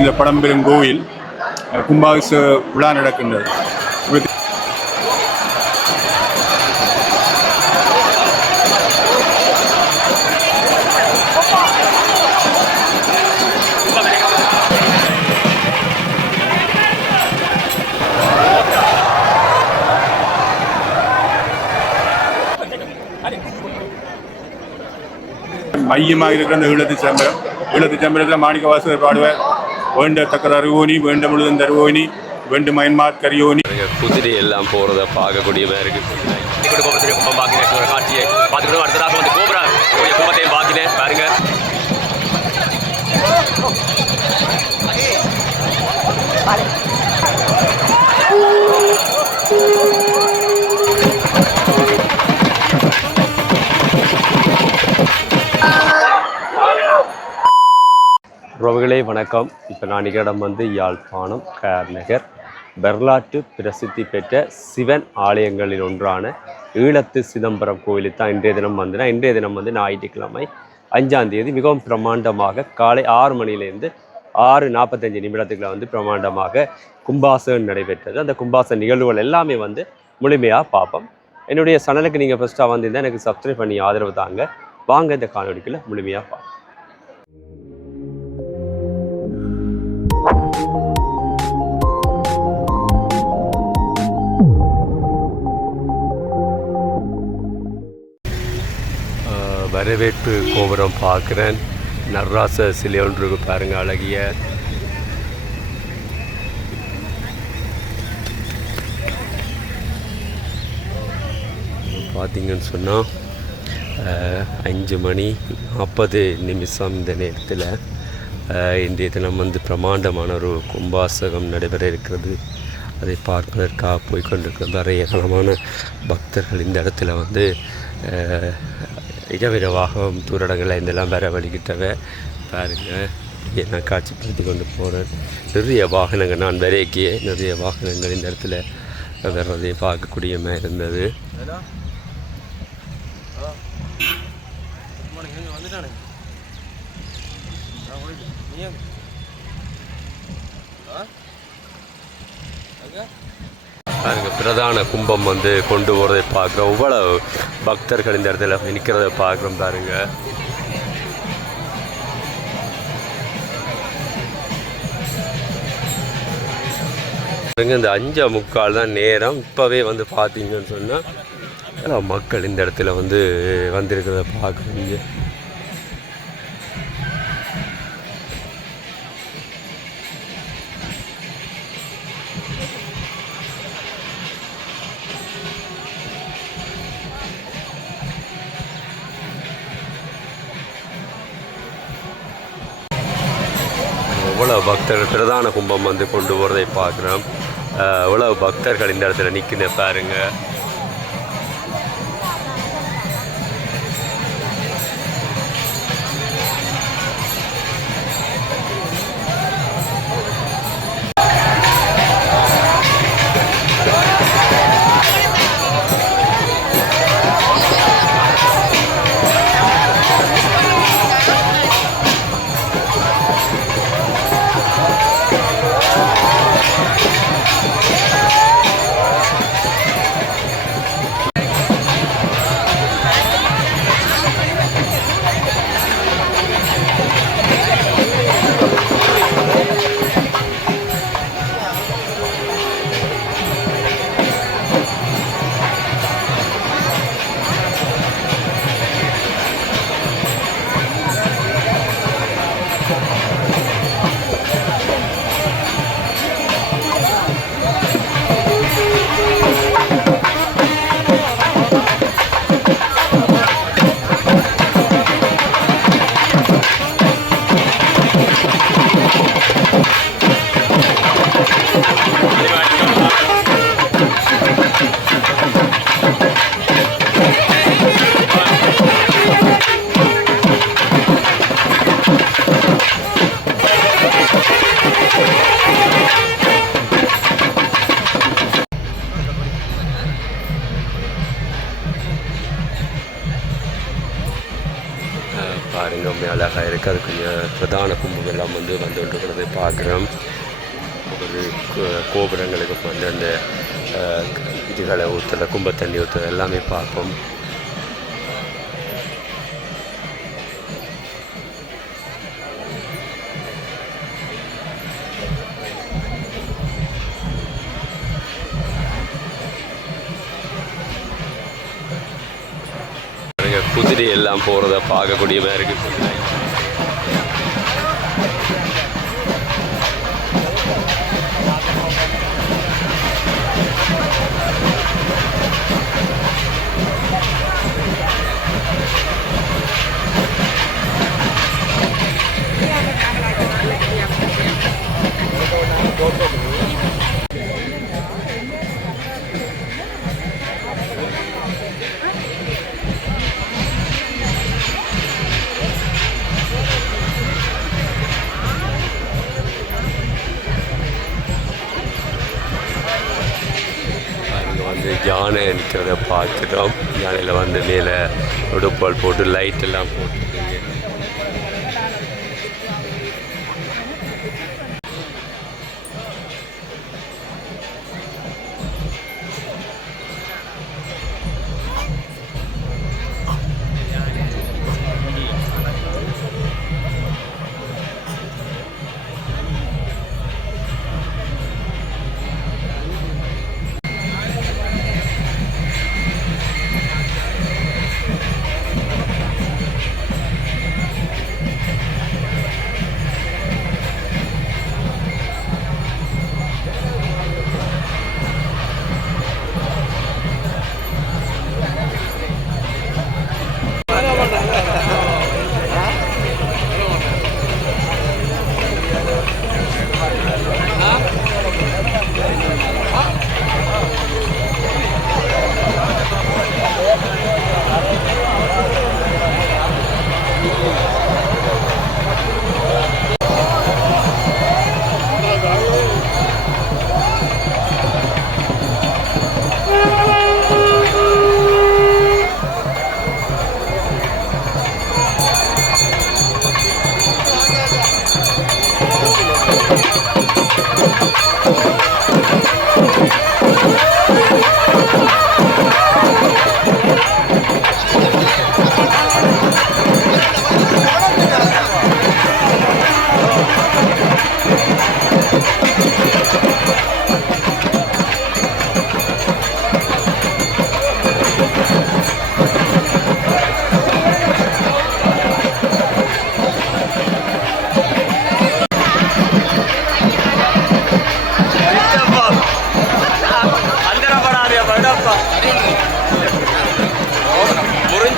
இந்த பழம்பெரும் கோவில் கும்பாபிஷேக விழா நடக்கின்றது. மையமாக இருக்கிற அந்த ஈழத்து சம்பரத்தில் மாணிக்கவாசகர் பாடுவார். வேண்ட தக்கர் அருவோனி, வேண்ட முழுதன் தருவோனி, வேண்டு மயன்மார் கரியோனி. குதிரை எல்லாம் போகிறத பார்க்கக்கூடியதாக இருக்குது. கும்பம் பார்க்கின காட்சியை பார்த்துக்கிட்டு அடுத்ததாக வந்து கோபுரம் கும்பத்தையும் பார்க்கினேன் பாருங்க. உறவுகளே வணக்கம். இப்போ நான் இடம் வந்து யாழ்ப்பாணம் கார்நகர் வரலாற்று பிரசித்தி பெற்ற சிவன் ஆலயங்களில் ஒன்றான ஈழத்து சிதம்பரம் கோயிலுக்கு தான் இன்றைய தினம் வந்து ஞாயிற்றுக்கிழமை 5ஆம் தேதி மிகவும் பிரமாண்டமாக காலை 6 மணிலேருந்து 6:45 வந்து பிரமாண்டமாக கும்பாசனம் நடைபெற்றது. அந்த கும்பாசன நிகழ்வுகள் எல்லாமே வந்து முழுமையாக பார்ப்போம். என்னுடைய சேனலுக்கு நீங்கள் ஃபஸ்ட்டாக வந்திருந்தால் எனக்கு சப்ஸ்கிரைப் பண்ணி ஆதரவு தாங்க. வாங்க இந்த காணொலிக்குள்ள முழுமையாக பார்ப்போம். வரவேற்பு கோபுரம் பார்க்குறேன். நடராச சிலை ஒன்று பாருங்க, அழகிய. பார்த்தீங்கன்னு சொன்னால் 5:40 இந்த நேரத்தில் இன்றைய தினம் வந்து பிரமாண்டமான ஒரு கும்பாசகம் நடைபெற இருக்கிறது. அதை பார்ப்பதற்காக போய்கொண்டிருக்கிற நிறைய காலமான பக்தர்கள் இந்த இடத்துல வந்து இரவிரவாக தூரடங்களை இதெல்லாம் வர வழிகிட்டவை பாருங்கள். நான் காட்சிப்படுத்தி கொண்டு போகிறேன். நிறைய வாகனங்கள், நான் வரைக்கிய நிறைய வாகனங்கள் இந்த இடத்துல வர்றதை பார்க்கக்கூடிய மாதிரி இருந்தது. பாருங்க, பிரதான கும்பம் வந்து கொண்டு போகிறதை பார்க்குறோம். இவ்வளவு பக்தர்கள் இந்த இடத்துல நிற்கிறத பார்க்குறோம் பாருங்க. இந்த 5:45 தான் நேரம். இப்போவே வந்து பார்த்தீங்கன்னு சொன்னால் மக்கள் இந்த இடத்துல வந்து வந்திருக்கிறத பார்க்குறீங்க. எவ்வளவு பக்தர்கள் பிரதான கும்பம் வந்து கொண்டு போகிறதை பார்க்குறோம். எவ்வளவு பக்தர்கள் இந்த இடத்துல நிற்கின பாருங்க. அழகாக இருக்குது. அதுக்கு பிரதான கும்பம் எல்லாம் வந்து கொண்டிருக்கிறதை பார்க்குறோம். ஒரு கோபுரங்களுக்கு வந்து அந்த இதுகளை ஊற்றுற கும்பத்தண்ணி ஊற்றுற எல்லாமே பார்ப்போம். குதிரை எல்லாம் போகிறத பார்க்கக்கூடிய மாதிரி இருக்குது. வந்து யானை நிற்கிறத பார்த்துட்டோம். யானையில் வந்து மேலே உடுப்பால் போட்டு லைட் எல்லாம் போட்டு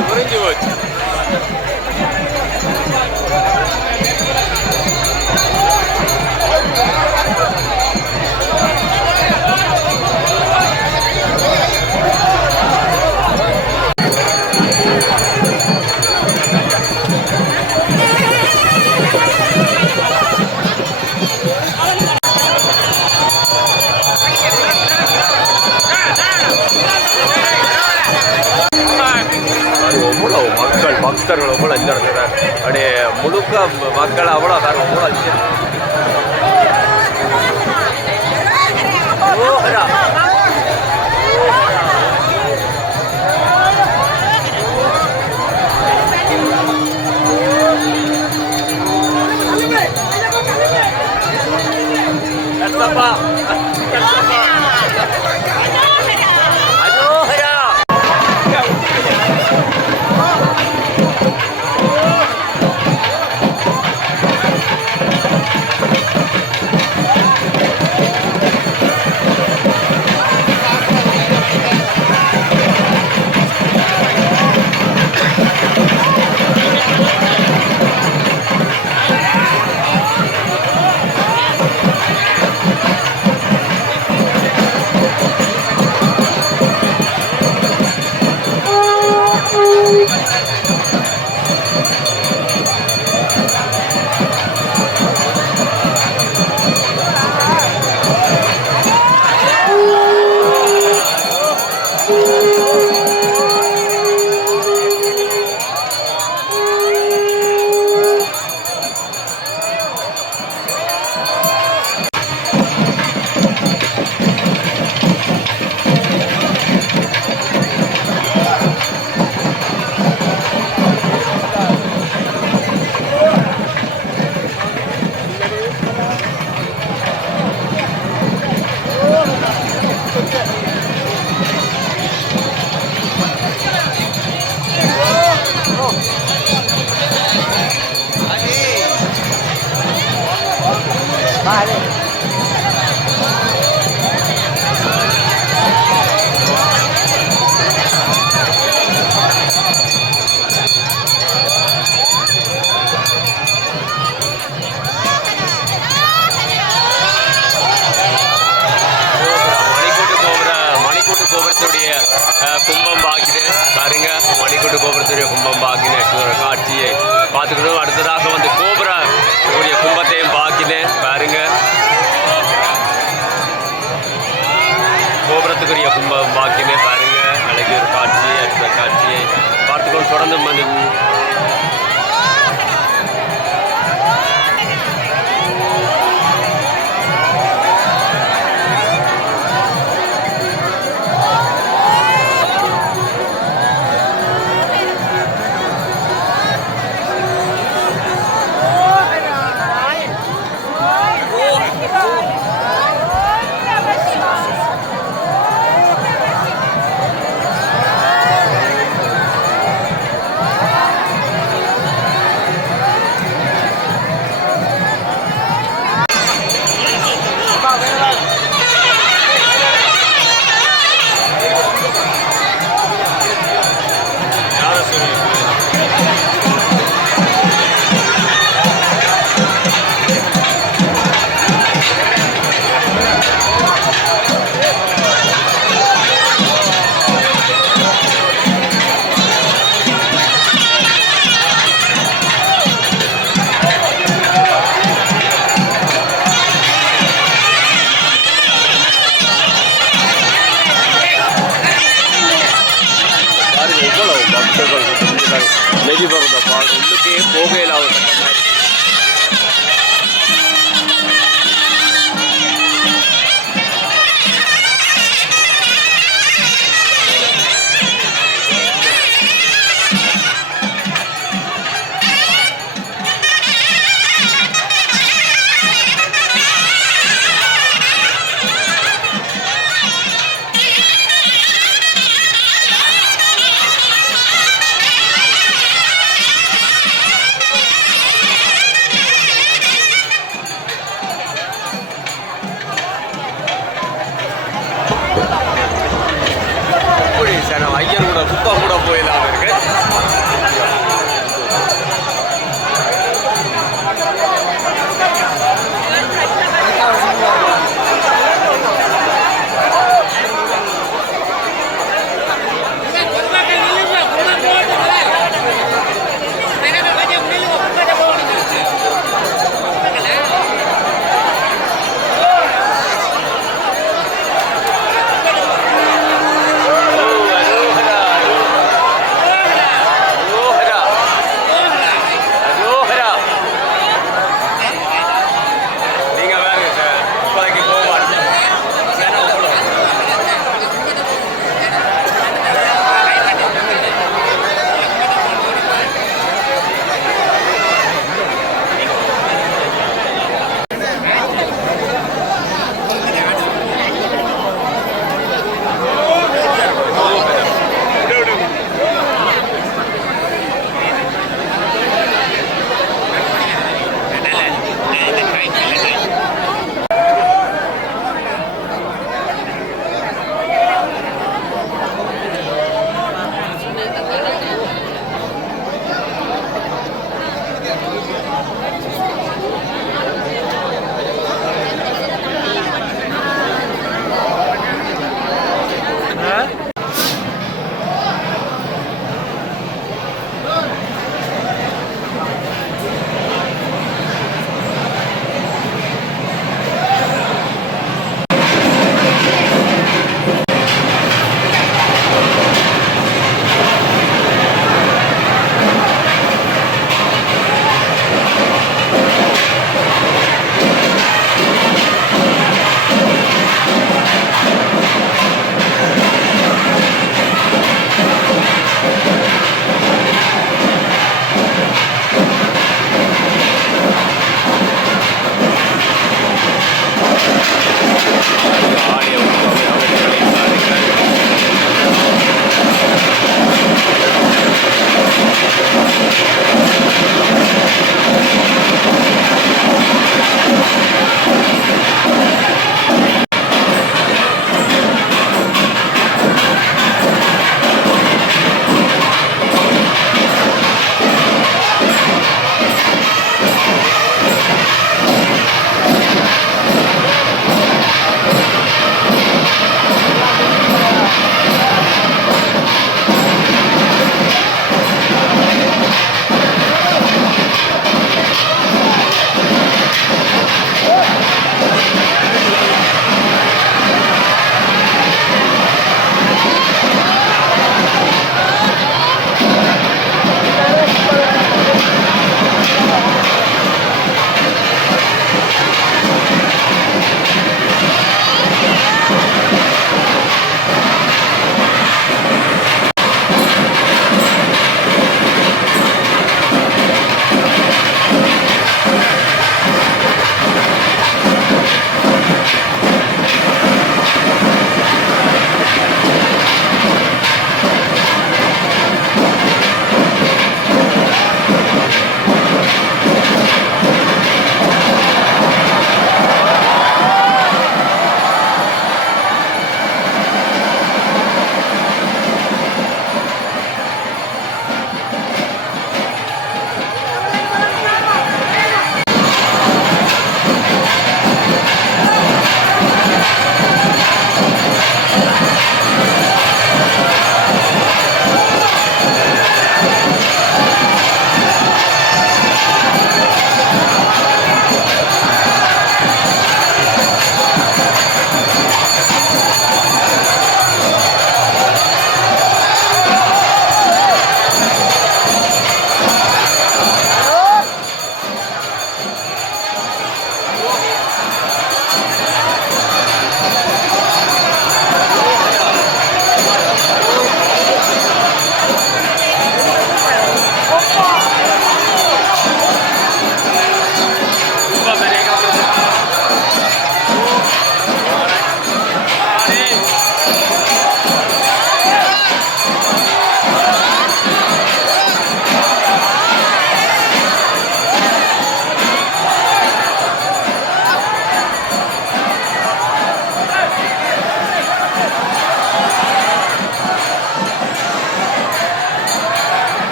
முறிஞ்சு போச்சு. பக்தர்கள் அவ்வளோ இந்த இடத்துல அப்படியே முழுக்க மக்கள் அவ்வளோ வேறு அவ்வளோ கோபுரத்துடைய கும்பம் பாக்கின பாருங்க, மணிக்கூட்டு கோபுரத்துடைய கும்பம் பாக்கின காட்சியை பார்த்துக்கணும். அடுத்ததாக வந்து கோபுரத்துடைய கும்பத்தையும் பாக்கினேன் பாருங்க, கோபுரத்துக்குரிய கும்பம் பாக்கினேன் பாருங்க. அழகிய ஒரு காட்சியை, அடுத்த காட்சியை பார்த்துக்கணும். தொடர்ந்து வந்து மெதிபகதப்பா உள்ளுக்கே போகையில் அவர்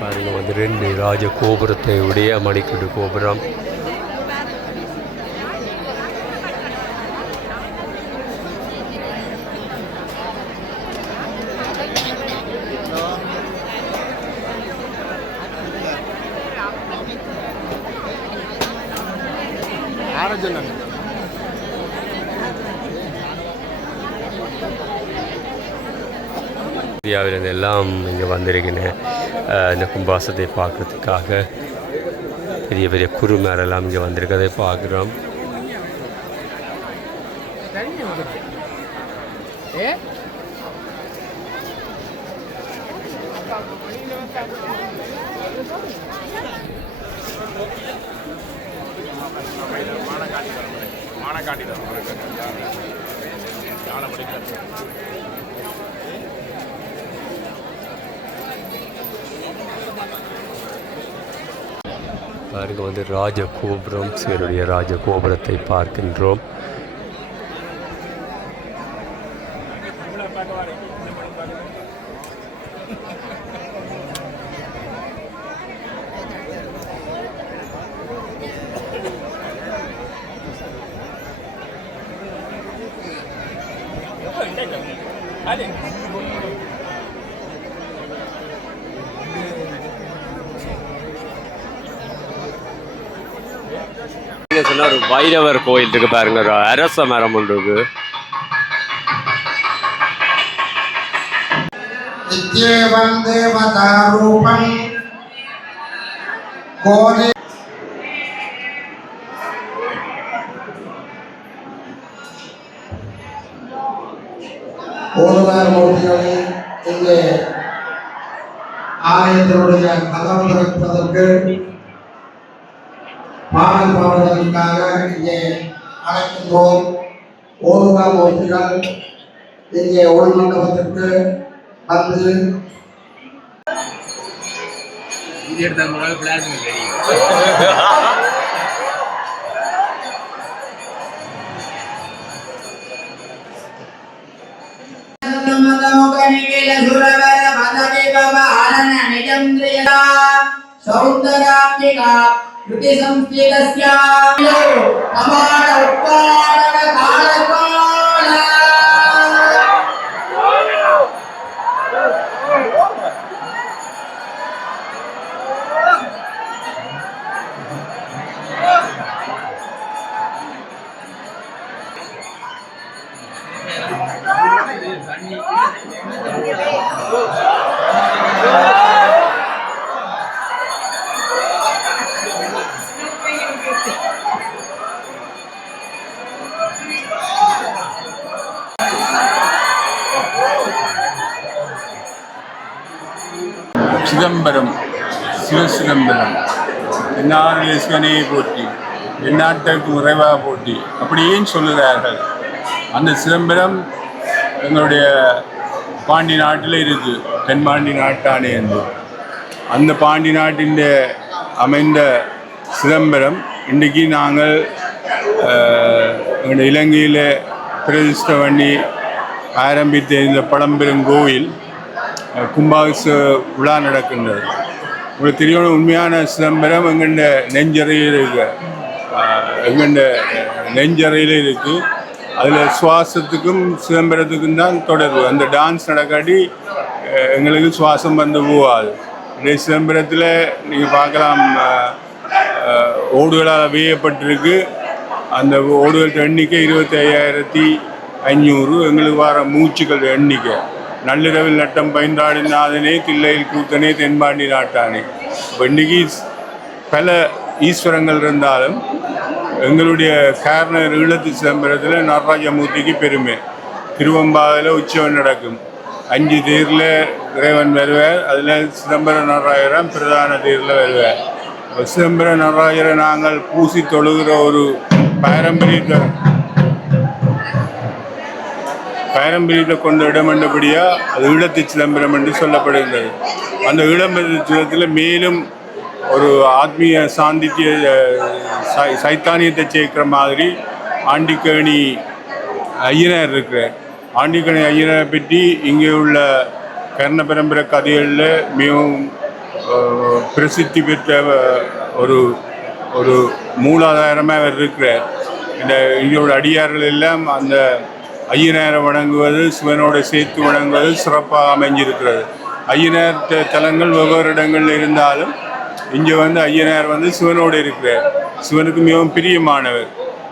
பாருங்க வந்து 2 ராஜ கோபுரத்தை உடைய மணிக்கட்டு கோபுரம். இந்தியாவிலிருந்து எல்லாம் இங்கே வந்திருக்கிறேன் இந்த கும்பாசத்தை பார்க்குறதுக்காக. பெரிய பெரிய குருமாரெல்லாம் இங்கே வந்திருக்கதை பார்க்குறோம். பாருங்க வந்து ராஜகோபுரம், சிவனுடைய ராஜகோபுரத்தை பார்க்கின்றோம். சொன்னா ஒரு பைரவர் கோயில் இருக்கு பாருங்க, ஒரு அரச மரம் ஒன்று இருக்கு. மூர்த்திகளை இங்கே ஆலயத்தினுடைய கதவு திறப்பதற்கு பாடல் பாடுவதற்காக இங்கே அழைக்கின்றோம். ஓதுவா மூர்த்திகள் இங்கே உள்மண்டபத்திற்கு வந்து இது எடுத்த முன்னாள் பிளாஸ்மே தெரியும். सौन्दराम्बिका कृति संस्थितस्य अमार उत्पादन कालकाल சிதம்பரம் சிவசிதம்பரம் என்னாரிலே சிவனையை போற்றி எந்நாட்டருக்கு முறைவாக போற்றி அப்படி ஏன் சொல்லுகிறார்கள்? அந்த சிதம்பரம் எங்களுடைய பாண்டி நாட்டில் இருக்குது, தென்பாண்டி நாட்டானே என்று. அந்த பாண்டி நாட்டின் அமைந்த சிதம்பரம் இன்றைக்கு நாங்கள் எங்களுடைய இலங்கையில் பிரதிஷ்டை பண்ணி ஆரம்பித்த இந்த பழம்பெருங்கோயில் கும்பாபிஷ விழா நடக்கின்றது. உங்களுக்கு தெரியும், உண்மையான சிதம்பரம் எங்கண்ட நெஞ்சறையில் இருக்கு, எங்கண்ட நெஞ்சறையில் இருக்குது. அதில் சுவாசத்துக்கும் சிதம்பரத்துக்கும் தான் தொடர்பு. அந்த டான்ஸ் நடக்காட்டி எங்களுக்கு சுவாசம் வந்து போகாது. இந்த சிதம்பரத்தில் நீங்கள் பார்க்கலாம், ஓடுகளால் வேயப்பட்டிருக்கு. அந்த ஓடுகள் எண்ணிக்கை 25,500. எங்களுக்கு வர மூச்சுக்கள் எண்ணிக்கை. நள்ளிரவில் நட்டம் பயின்றாடினாதனே தில்லையில் கூத்தனே தென்பாண்டி நாட்டானே. இப்போ இன்றைக்கி பல ஈஸ்வரங்கள் இருந்தாலும் எங்களுடைய காரணர் ஈழத்து சிதம்பரத்தில் நடராஜமூர்த்திக்கு பெருமை. திருவம்பாவில் உற்சவம் நடக்கும். 5 தேரில் இறைவன் வருவார். அதில் சிதம்பர நடராஜரம் பிரதான தேரில் வருவார். சிதம்பர நடராஜரை நாங்கள் பூசி தொழுகிற ஒரு பாரம்பரியத்தை கொண்ட இடம் என்றபடியாக அது ஈழத்து சிதம்பரம் என்று சொல்லப்படுகின்றது. அந்த ஈழம்பரத்தில் மேலும் ஒரு ஆத்மீய சாந்தித்ய சைத்தானியத்தை சேர்க்கிற மாதிரி ஆண்டிக்கேணி ஐயனார் இருக்கிறார். ஆண்டிக்கேணி ஐயனாரை பற்றி இங்கே உள்ள கர்ண பரம்பரை கதைகளில் மிகவும் பிரசித்தி பெற்ற ஒரு ஒரு மூலாதாரமாக அவர் இருக்கிறார். இந்த இதோட அடியார்கள் எல்லாம் அந்த ஐயனாரை வணங்குவது, சிவனோட சேர்த்து வணங்குவது சிறப்பாக அமைஞ்சிருக்கிறது. ஐயனார் தலங்கள் வெவ்வேறு இடங்களில் இருந்தாலும் இங்கே ஐயனார் சிவனோடு இருக்கிறார். சிவனுக்கு மிகவும் பிரியமானவர்.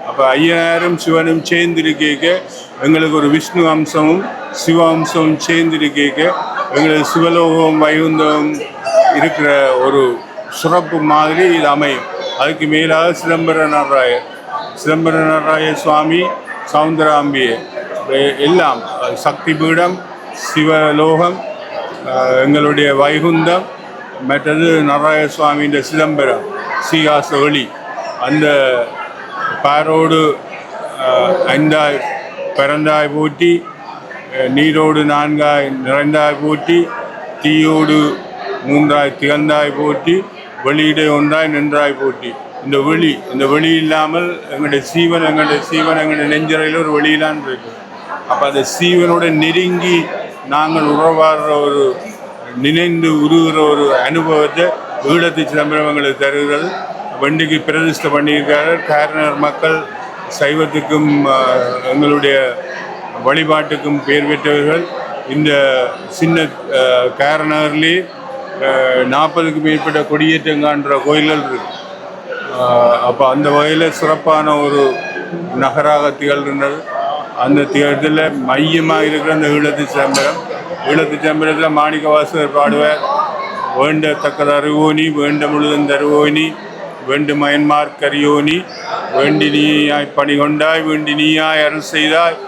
அப்போ ஐயனாரும் சிவனும் சேர்ந்திருக்க எங்களுக்கு ஒரு விஷ்ணு அம்சமும் சிவ அம்சமும் சேர்ந்திருக்க எங்களுக்கு சிவலோகம் வைகுந்தம் இருக்கிற ஒரு சிறப்பு மாதிரி இது அமையும். அதுக்கு மேலாக சிதம்பர நடராய சுவாமி, சவுந்தராம்பிகை எல்லாம் சக்தி பீடம், சிவலோகம், எங்களுடைய வைகுந்தம், மற்றது நடராய சுவாமியின் சிதம்பரம் சீகாச ஒளி. அந்த பாரோடு 5 பிறந்தாய் போற்றி, நீரோடு 4 நிறைந்தாய் போற்றி, தீயோடு 3 திகழ்ந்தாய் போற்றி, வெளியிட 1 நின்றாய் போற்றி. இந்த வெளி இல்லாமல் எங்களுடைய சீவன் நெஞ்சறையில் ஒரு வெளியிலான் இருக்கு. அப்போ அந்த சீவனோட நெருங்கி நாங்கள் உறவாடுற ஒரு நினைந்து உருகிற ஒரு அனுபவத்தை ஈழத்து சிதம்பரம் எங்களுக்கு தருகிறது. வண்டிக்கு பிரதிஷ்டை பண்ணியிருக்காரு. காரணர் மக்கள் சைவத்துக்கும் எங்களுடைய வழிபாட்டுக்கும் பெயர் பெற்றவர்கள். இந்த சின்ன காரணர்லேயே 40க்கும் மேற்பட்ட கொடியேற்றங்கான்ற கோயில்கள் இருக்கு. அப்போ அந்த வகையில் சிறப்பான ஒரு நகராக திகழ்கின்றது. அந்த திகழ்த்தில் மையமாக இருக்கிற அந்த ஈழத்து சிதம்பரத்தில் மாணிக்கவாசகர் பாடுவார். வேண்டத்தக்கத அறிவோனி வேண்ட முழுதன் தருவோனி வேண்டு மயன்மார் கரியோனி வேண்டி நீயாய் பணி கொண்டாய் வேண்டி நீயாய் அருள் செய்தாய்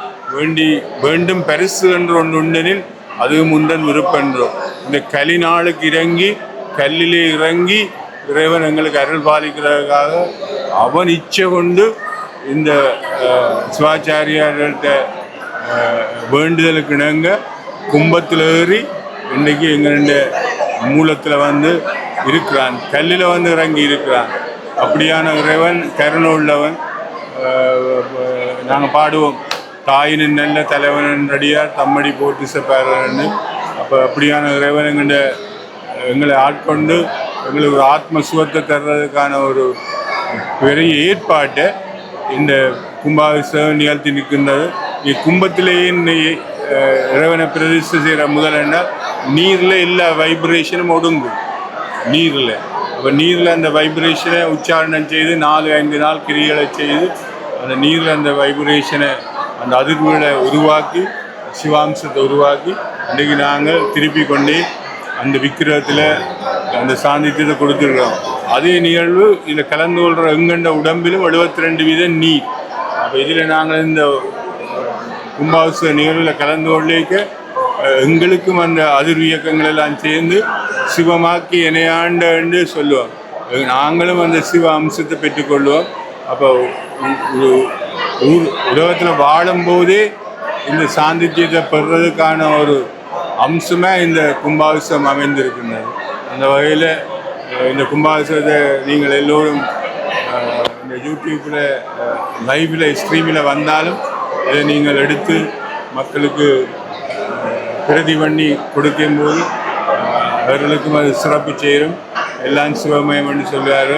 வேண்டும் பரிசு என்று ஒன்று உண்டனில் அது முந்தன் விருப்பென்றோம். இந்த கலிநாளுக்கு கல்லிலே இறங்கி இறைவன் எங்களுக்கு அருள் பாலிக்கிறதுக்காக அவன் இச்சை கொண்டு இந்த சிவாச்சாரியார்கிட்ட வேண்டுதலுக்கு இணங்க கும்பத்தில் ஏறி இன்றைக்கி எங்களுடைய மூலத்தில் இருக்கிறான், கல்லில் வந்து இறங்கி இருக்கிறான். அப்படியான இறைவன் கருணை உள்ளவன். நாங்கள் பாடுவோம், தாயினின் நல்ல தலைவன் அடியார் தம்மடி போட்டு செப்பாருன்னு. அப்போ அப்படியான இறைவன் எங்களை ஆட்கொண்டு எங்களுக்கு ஒரு ஆத்ம சுகத்தை தர்றதுக்கான ஒரு பெரிய ஏற்பாட்டை இந்த கும்பாபிஷேகம் நிகழ்த்தி நிற்கின்றது. கும்பத்திலேயே இறைவனை பிரதிஷ்டை செய்கிற முதல் என்ன, நீரில் எல்லா வைப்ரேஷனும் ஒடுங்கும். நீரில் அப்போ நீரில் அந்த வைப்ரேஷனை உச்சாரணம் செய்து 4-5 நாள் கிரிகளை செய்து அந்த நீரில் அந்த வைப்ரேஷனை அந்த அதிர்வுகளை உருவாக்கி சிவாம்சத்தை உருவாக்கி இன்றைக்கு நாங்கள் திருப்பி கொண்டே அந்த விக்கிரகத்தில் அந்த சாந்தியத்தை கொடுத்துருக்கோம். அதே நிகழ்வு இதில் கலந்து கொள்கிற எங்கண்ட உடம்பிலும் 72% நீர். அப்போ இதில் நாங்கள் இந்த கும்பாபிஷேக நிகழ்வில் கலந்து கொள்ளிக்க எங்களுக்கும் அந்த அதிர்வு இயக்கங்கள் எல்லாம் சேர்ந்து சிவமாக்கி இணையாண்ட என்று சொல்லுவோம். நாங்களும் அந்த சிவ அம்சத்தை பெற்றுக்கொள்வோம். அப்போ உலகத்தில் வாழும்போதே இந்த சாந்தித்யத்தை பெறுறதுக்கான ஒரு அம்சமாக இந்த கும்பாபிஷேகம் அமைந்திருக்கின்றது. அந்த வகையில் இந்த கும்பாபிஷேகத்தை நீங்கள் எல்லோரும் இந்த யூடியூப்பில் லைவில் ஸ்ட்ரீமில் வந்தாலும் இதை நீங்கள் எடுத்து மக்களுக்கு பிரதி பண்ணி கொடுக்கும்போது அவர்களுக்கும் அது சிறப்பு சேரும். எல்லாம் சிவமயம் என்று சொல்வார்.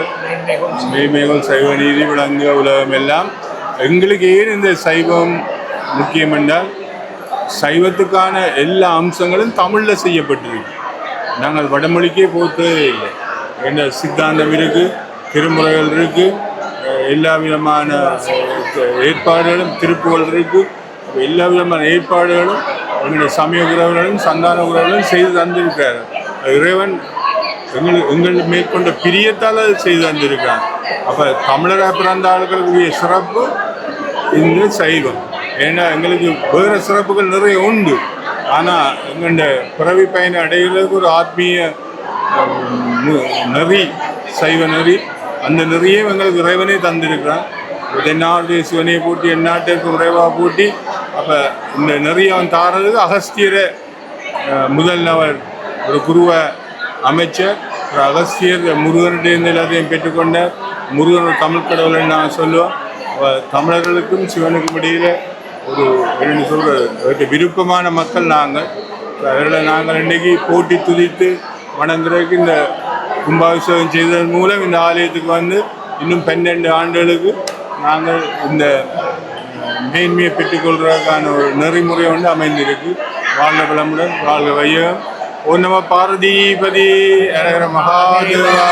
மெய்மேகல் சைவ நீதி விளங்க உலகம் எல்லாம். எங்களுக்கு ஏன் இந்த சைவம் முக்கியம் என்றால் சைவத்துக்கான எல்லா அம்சங்களும் தமிழில் செய்யப்பட்டிருக்கு. நாங்கள் வடமொழிக்கே போத்ததே இல்லை. என்ற சித்தாந்தம் இருக்குது, திருமுறைகள் இருக்குது, எல்லா விதமான ஏற்பாடுகளும் திருப்புகள் இருக்குது. எல்லா விதமான ஏற்பாடுகளும் எங்களுடைய சமய குரவர்களும் சந்தான குரவர்களும் செய்து தந்திருக்கிறார். இறைவன் எங்கள் மேற்கொண்ட பிரியத்தால் அது செய்து தந்திருக்கிறார். அப்போ தமிழராக பிறந்த ஆளுகளுக்குரிய சிறப்பு இந்த சைவம். ஏன்னா எங்களுக்கு வேறு சிறப்புகள் நிறைய உண்டு. ஆனால் எங்களுடைய பிறவி பயனை அடைகிறதுக்கு ஒரு ஆத்மீய நெறி, சைவ நெறி, அந்த நெறியை எங்களுக்கு இறைவனே தந்திருக்கிறான். தென்னாடுடைய சிவனை பூட்டி எந்நாட்டிற்கு உறைவாக பூட்டி. அப்போ இந்த நெறியை அவன் தாரதுக்கு அகஸ்தியரை முதல் அவர் ஒரு குருவை அமைச்சர். ஒரு அகஸ்தியர் முருகனுடைய எல்லாத்தையும் பெற்றுக்கொண்ட முருகன் ஒரு தமிழ் கடவுளை நாங்கள் சொல்லுவோம். தமிழர்களுக்கும் சிவனுக்கும் இடையில் ஒரு என்ன சொல்கிறது விருப்பமான மக்கள் நாங்கள். அதில் நாங்கள் இன்றைக்கி போட்டி துதித்து வணங்குறதுக்கு இந்த கும்பாபிஷேகம் செய்ததன் மூலம் இந்த ஆலயத்துக்கு வந்து இன்னும் 12 ஆண்டுகளுக்கு நாங்கள் இந்த மேன்மையை பெற்றுக்கொள்வதற்கான ஒரு நெறிமுறை ஒன்று அமைந்திருக்கு. வாழ்க வளமுடன், வாழ்க வையகம். ஓ நம பார்வதிபதி ஹர ஹர மகாதேவா.